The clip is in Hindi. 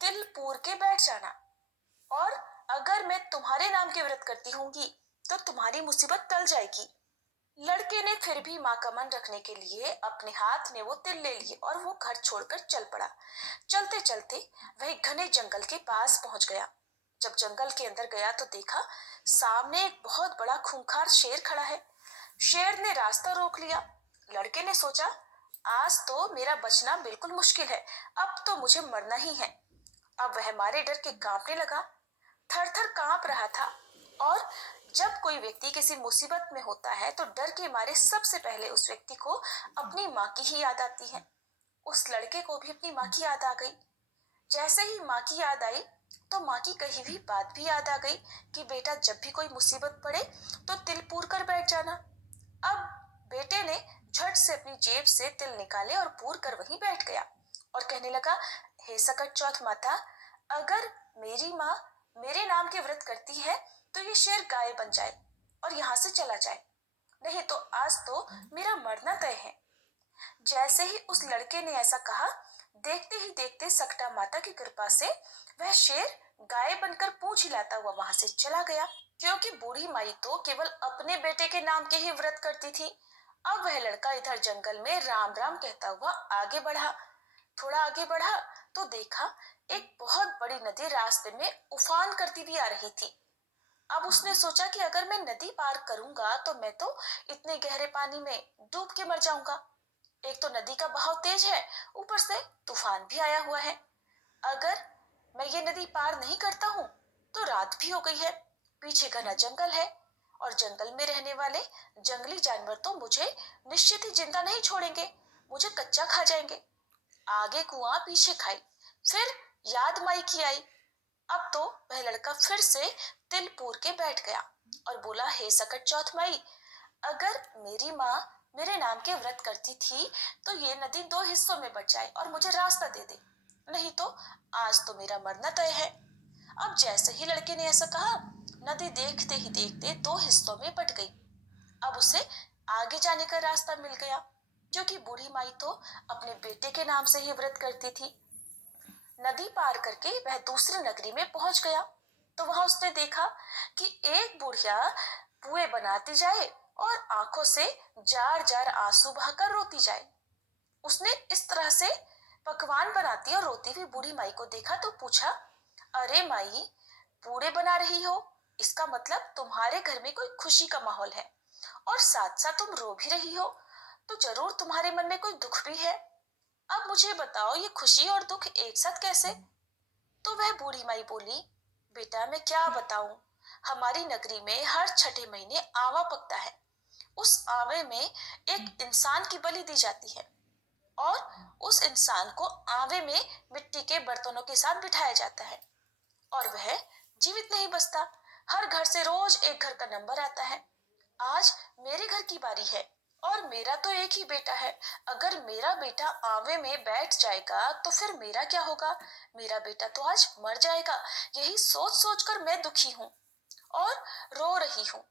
तिल पूर के बैठ जाना, और अगर मैं तुम्हारे नाम के व्रत करती होंगी तो तुम्हारी मुसीबत टल जाएगी। लड़के ने फिर भी माँ का मन रखने के लिए अपने हाथ में वो तिल ले लिए और वो घर छोड़कर चल पड़ा। चलते चलते वह घने जंगल के पास पहुंच गया। जब जंगल के अंदर गया तो देखा सामने एक बहुत बड़ा खूंखार शेर खड़ा है। शेर ने रास्ता रोक लिया। लड़के ने सोचा, आज तो मेरा बचना बिल्कुल मुश्किल है, अब तो मुझे मरना ही है। अब वह मारे डर के कांपने लगा, थर थर कांप रहा था। और जब कोई व्यक्ति किसी मुसीबत में होता है तो डर के मारे सबसे पहले उस व्यक्ति को अपनी माँ की ही याद आती है। उस लड़के को भी अपनी माँ की याद आ गई। जैसे ही माँ की याद आई तो माँ की कही हुई बात भी याद आ गई कि बेटा, जब भी कोई मुसीबत पड़े तो तिल पूर कर बैठ जाना। अब बेटे ने झट से अपनी जेब से तिल निकाले और पूर कर वहीं बैठ गया और कहने लगा, हे सकट चौथ माता, अगर मेरी माँ मेरे नाम के व्रत करती है तो ये शेर गाय बन जाए और यहाँ से चला जाए, नहीं तो आज तो मेरा मरना तय है। जैसे ही उस लड़के ने ऐसा कहा, देखते ही देखते सकटा माता की कृपा से वह शेर गाय बनकर पूंछ हिलाता हुआ वहां से चला गया। क्योंकि बूढ़ी माई तो केवल अपने बेटे के नाम के ही व्रत करती थी। अब वह लड़का इधर जंगल में राम राम कहता हुआ आगे बढ़ा। थोड़ा आगे बढ़ा तो देखा एक बहुत बड़ी नदी रास्ते में उफान करती हुई आ रही थी। अब उसने सोचा कि अगर मैं नदी पार करूंगा तो मैं तो इतने गहरे पानी में डूब के मर जाऊंगा। एक तो नदी का बहाव तेज है, ऊपर से तूफान भी आया हुआ है। अगर मैं ये नदी पार नहीं करता हूँ तो रात भी हो गई है, पीछे घना जंगल है और जंगल में रहने वाले जंगली जानवर तो मुझे निश्चित ही जिंदा नहीं छोड़ेंगे, मुझे कच्चा खा जाएंगे। आगे कुआं पीछे खाई, फिर याद माई की आई। अब तो वह लड़का फिर से तिल पूर के बैठ गया और बोला, हे सकट चौथ माई, अगर मेरी माँ मेरे नाम के व्रत करती थी तो ये नदी दो हिस्सों में बट जाए और मुझे रास्ता दे दे, नहीं तो आज तो मेरा मरना तय है। अब जैसे ही लड़के ने ऐसा कहा, नदी देखते ही देखते दो हिस्सों में बट गई। अब उसे आगे जाने का रास्ता मिल गया, क्योंकि बूढ़ी माई तो अपने बेटे के नाम से ही व्रत करती थी। नदी पार करके वह दूसरी नगरी में पहुंच गया तो वहां उसने देखा कि एक बुढ़िया पुए बनाती जाए और आंखों से जार जार आंसू बहाकर रोती जाए। उसने इस तरह से पकवान बनाती और रोती हुई बूढ़ी माई को देखा तो पूछा, अरे माई, पूरे बना रही हो, इसका मतलब तुम्हारे घर में कोई खुशी का माहौल है और साथ साथ तुम रो भी रही हो, तो जरूर तुम्हारे मन में कोई दुख भी है। अब मुझे बताओ, ये खुशी और दुख एक साथ कैसे? तो वह बूढ़ी माई बोली, बेटा मैं क्या बताऊं, हमारी नगरी में हर छठे महीने आवा पकता है। उस आवे में एक इंसान की बलि दी जाती है और उस इंसान को आवे में मिट्टी के बर्तनों के साथ बिठाया जाता है और वह जीवित नहीं बचता। हर घर से रोज एक घर का नंबर आता है। आज मेरे घर की बारी है और मेरा तो एक ही बेटा है। अगर मेरा बेटा आवे में बैठ जाएगा तो फिर मेरा क्या होगा? मेरा बेटा तो आज मर जाएगा। यही सोच सोच कर मैं दुखी हूँ और रो रही हूँ।